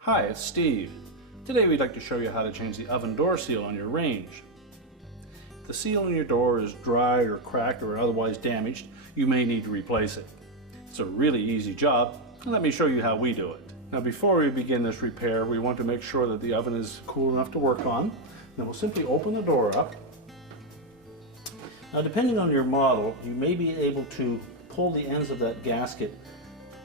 Hi, it's Steve. Today we'd like to show you how to change the oven door seal on your range. If the seal on your door is dry or cracked or otherwise damaged, you may need to replace it. It's a really easy job, and let me show you how we do it. Now before we begin this repair, we want to make sure that the oven is cool enough to work on. Then we'll simply open the door up. Now depending on your model, you may be able to pull the ends of that gasket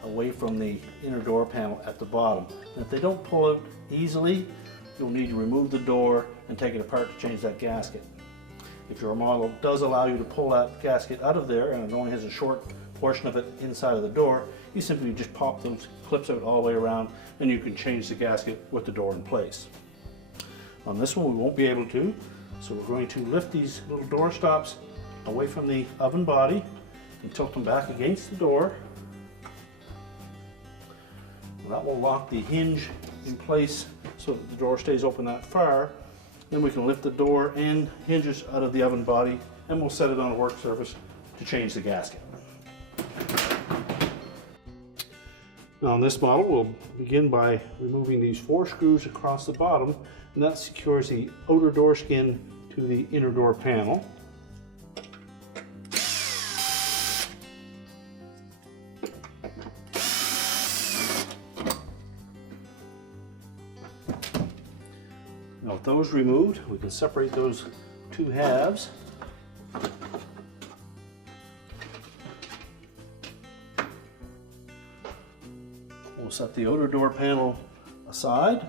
away from the inner door panel at the bottom. And if they don't pull out easily, you'll need to remove the door and take it apart to change that gasket. If your model does allow you to pull that gasket out of there and it only has a short portion of it inside of the door, you simply just pop those clips out all the way around and you can change the gasket with the door in place. On this one we won't be able to, so we're going to lift these little door stops away from the oven body and tilt them back against the door. That will lock the hinge in place so that the door stays open that far. Then we can lift the door and hinges out of the oven body and we'll set it on a work surface to change the gasket. Now on this model we'll begin by removing these 4 screws across the bottom, and that secures the outer door skin to the inner door panel. Now with those removed, we can separate those 2 halves. We'll set the outer door panel aside.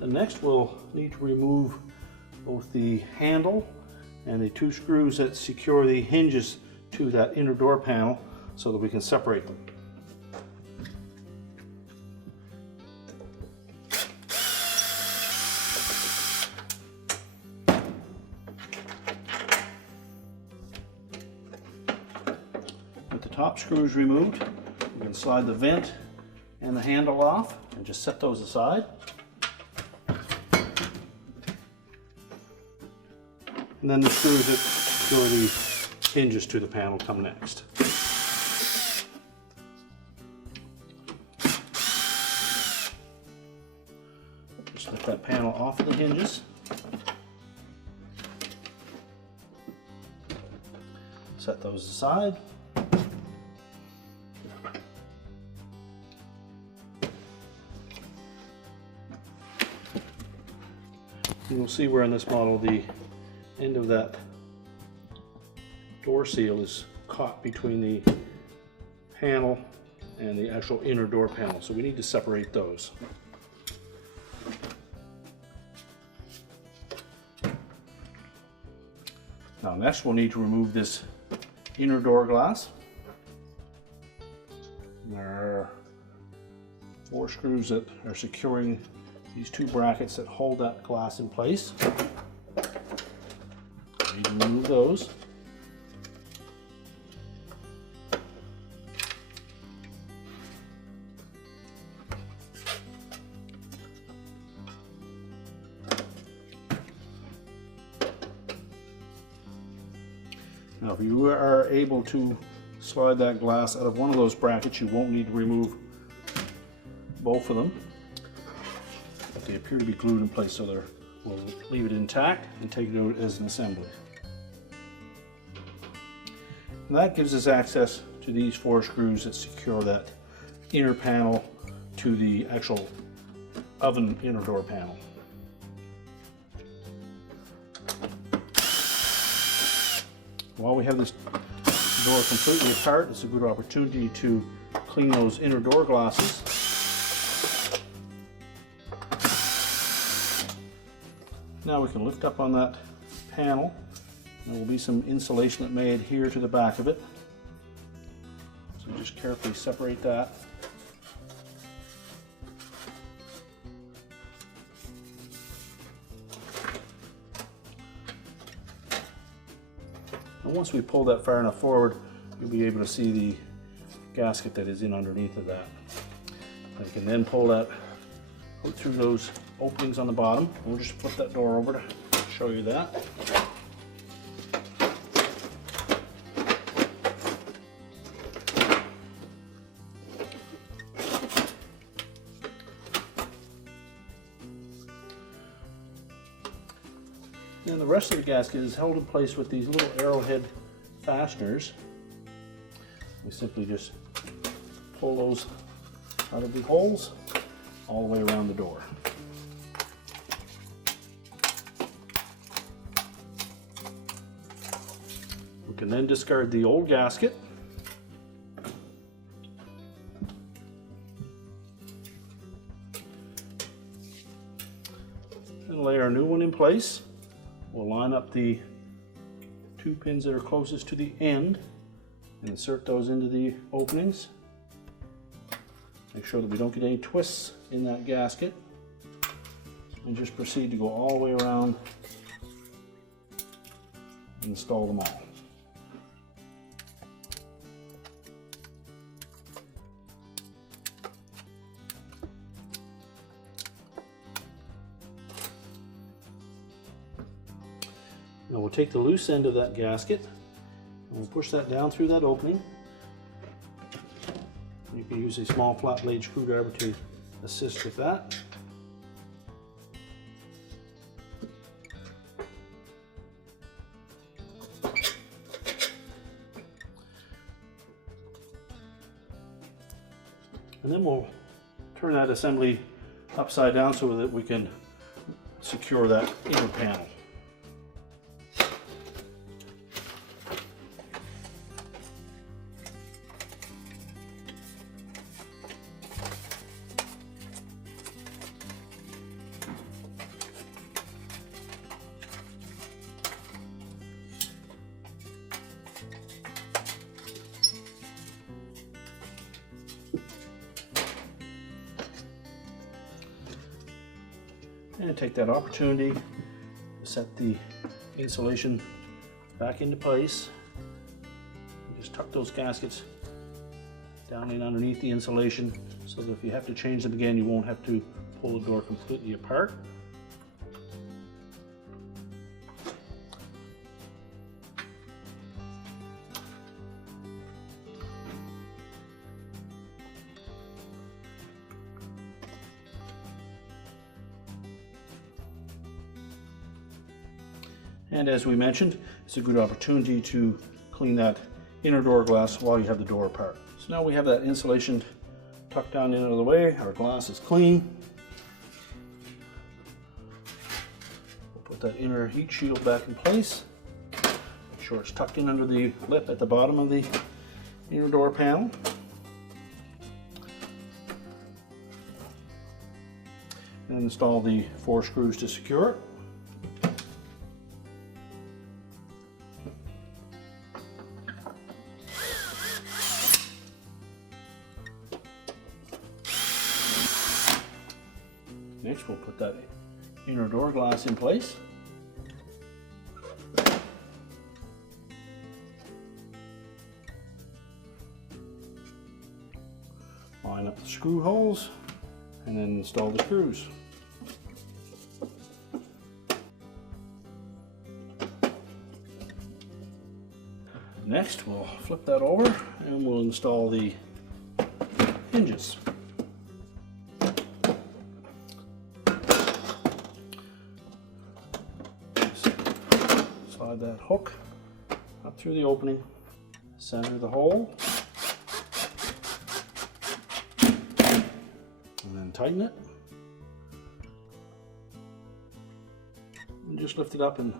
And next we'll need to remove both the handle and the 2 screws that secure the hinges to that inner door panel so that we can separate them. With the top screws removed, we can slide the vent and the handle off and just set those aside. And then the screws that secure the hinges to the panel come next. Just lift that panel off of the hinges. Set those aside. You'll see where in this model the end of that door seal is caught between the panel and the actual inner door panel, so we need to separate those. Now next we'll need to remove this inner door glass. There are 4 screws that are securing these 2 brackets that hold that glass in place. We need to remove those. Now if you are able to slide that glass out of one of those brackets, you won't need to remove both of them. But they appear to be glued in place, so we'll leave it intact and take it out as an assembly. And that gives us access to these 4 screws that secure that inner panel to the actual oven inner door panel. While we have this door completely apart, it's a good opportunity to clean those inner door glasses. Now we can lift up on that panel. There will be some insulation that may adhere to the back of it. So just carefully separate that. And once we pull that far enough forward, you'll be able to see the gasket that is in underneath of that. You can then pull that out through those openings on the bottom. We'll just flip that door over to show you that. And the rest of the gasket is held in place with these little arrowhead fasteners. We simply just pull those out of the holes all the way around the door. We can then discard the old gasket and lay our new one in place. We'll line up the 2 pins that are closest to the end and insert those into the openings. Make sure that we don't get any twists in that gasket, and just proceed to go all the way around and install them all. Now we'll take the loose end of that gasket and we'll push that down through that opening. You can use a small flat blade screwdriver to assist with that. And then we'll turn that assembly upside down so that we can secure that inner panel. And take that opportunity to set the insulation back into place. Just tuck those gaskets down in underneath the insulation so that if you have to change them again, you won't have to pull the door completely apart. And as we mentioned, it's a good opportunity to clean that inner door glass while you have the door apart. So now we have that insulation tucked down into the way, our glass is clean. We'll put that inner heat shield back in place. Make sure it's tucked in under the lip at the bottom of the inner door panel. And install the 4 screws to secure it. Next, we'll put that inner door glass in place. Line up the screw holes and then install the screws. Next, we'll flip that over and we'll install the hinges. Slide that hook up through the opening, center the hole, and then tighten it. And just lift it up and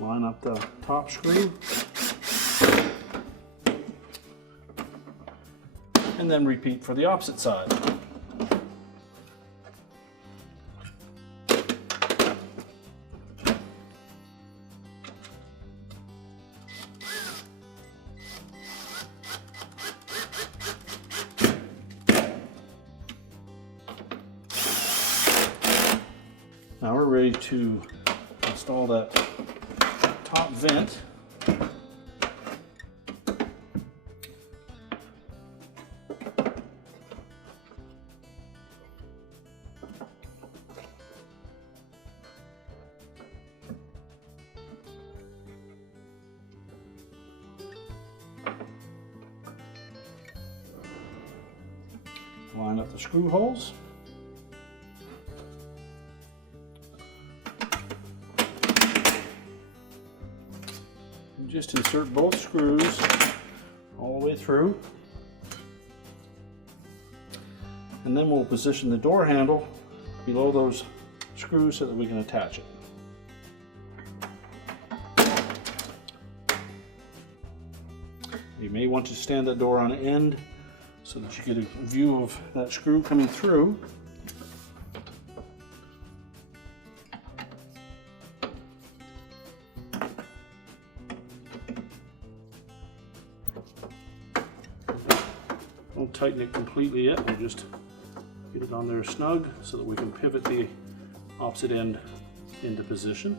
line up the top screw. And then repeat for the opposite side. Now we're ready to install that top vent. Line up the screw holes. And just insert both screws all the way through. And then we'll position the door handle below those screws so that we can attach it. You may want to stand that door on end so that you get a view of that screw coming through. Don't tighten it completely yet, we'll just get it on there snug so that we can pivot the opposite end into position.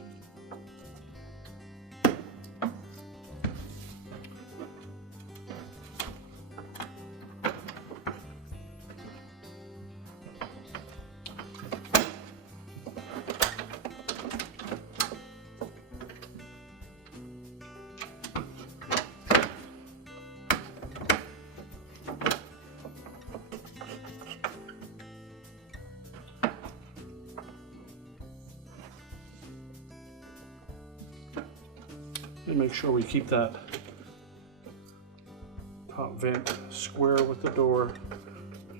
And make sure we keep that top vent square with the door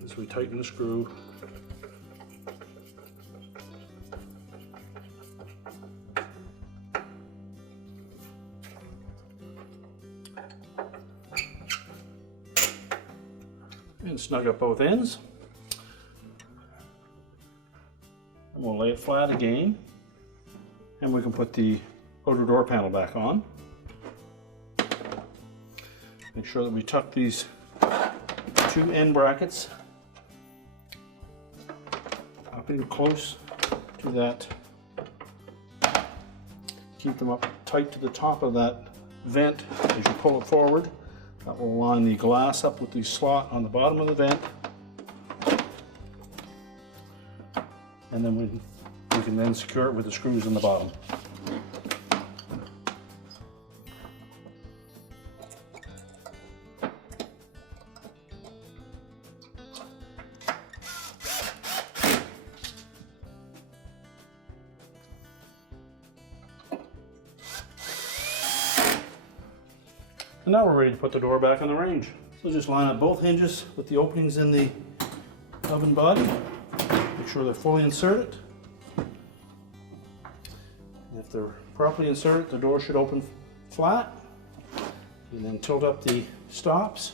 as we tighten the screw. And snug up both ends. And we'll lay it flat again. And we can put the outer door panel back on. Make sure that we tuck these two end brackets up in close to that. Keep them up tight to the top of that vent as you pull it forward. That will line the glass up with the slot on the bottom of the vent. And then we can then secure it with the screws in the bottom. And now we're ready to put the door back on the range. So just line up both hinges with the openings in the oven body. Make sure they're fully inserted. And if they're properly inserted, the door should open flat. And then tilt up the stops.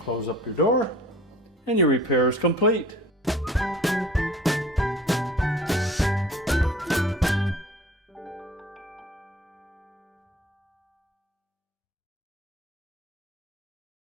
Close up your door, and your repair is complete.